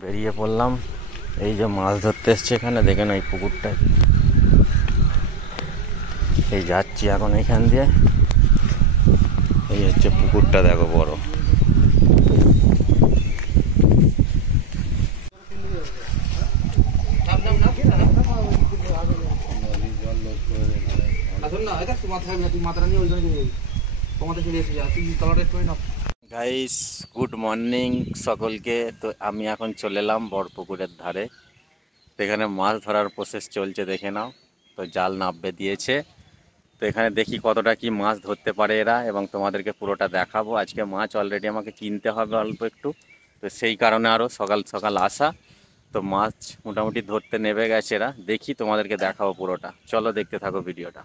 বেরিয়ে পড়লাম, এই যে মাছ ধরতে এসছে এখানে দেখেন এই পুকুরটায়। এই যাচ্ছি এখন এখান দিয়ে। এই হচ্ছে পুকুরটা, দেখো বড়। গাইস গুড মর্নিং সকলকে। তো আমি এখন চলে এলাম বড়পুকুরের ধারে। তো এখানে মাছ ধরার প্রসেস চলছে, দেখে নাও। তো জাল নাববে দিয়েছে। তো এখানে দেখি কতটা কি মাছ ধরতে পারে এরা, এবং তোমাদেরকে পুরোটা দেখাবো। আজকে মাছ অলরেডি আমাকে কিনতে হবে অল্প একটু, তো সেই কারণে আরও সকাল সকাল আসা। তো মাছ মোটামুটি ধরতে নেমে গেছে এরা, দেখি তোমাদেরকে দেখাবো পুরোটা। চলো দেখতে থাকো ভিডিওটা।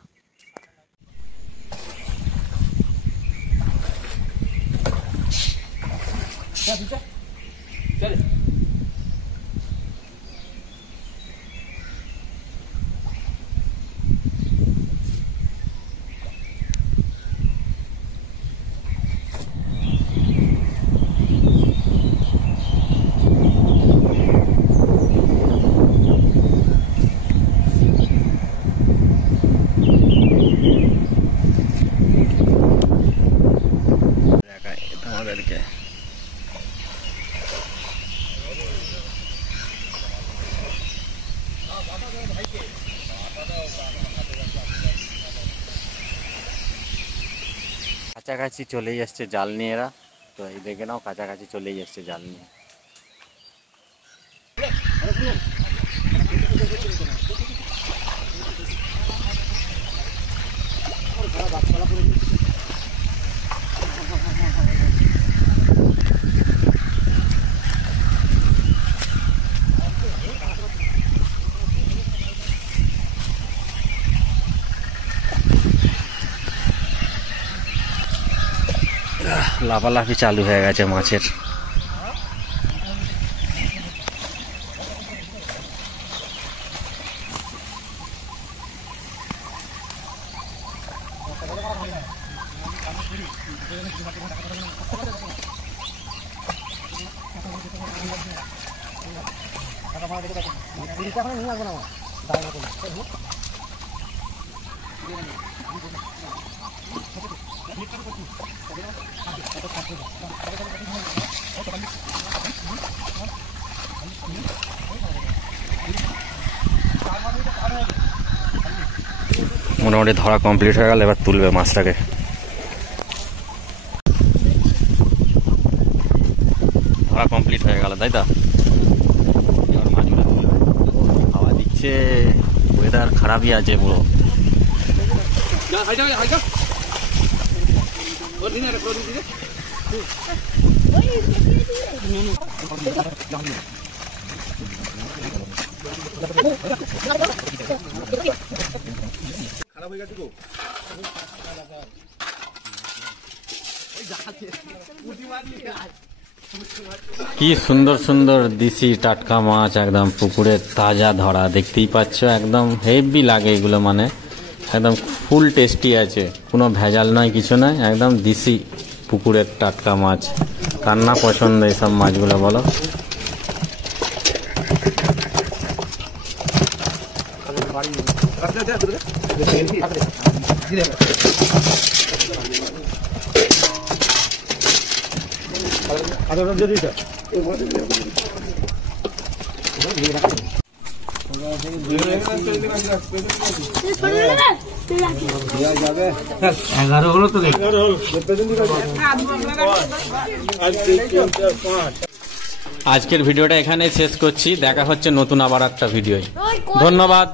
তোমাদেরকে কাছাকাছি চলেই আসছে জাল নিয়ে এরা। তো এই দেখে নাও, কাছাকাছি চলেই আসছে জাল নিয়ে। লাফালাফি চালু হয়ে গেছে মাছের। মোটামুটি ধরা কমপ্লিট হয়ে গেল, এবার তুলবে মাছটাকে। ধরা কমপ্লিট হয়ে গেল, তাই তো? এবার মাছগুলো তুলবে। হাওয়া দিচ্ছে, ওয়েদার খারাপই আছে পুরো। কি সুন্দর সুন্দর দেশি টাটকা মাছ, একদম পুকুরের তাজা ধরা। দেখতেই পাচ্ছ, একদম হেভি লাগে এগুলো, মানে একদম ফুল টেস্টি আছে, কোনো ভেজাল নয়, কিছু নয়, একদম দেশি পুকুরের টাটকা মাছ। কার না পছন্দ এইসব মাছগুলো বলো? আজকের ভিডিওটা এখানে শেষ করছি। দেখা হচ্ছে নতুন আবার একটা ভিডিও। ধন্যবাদ।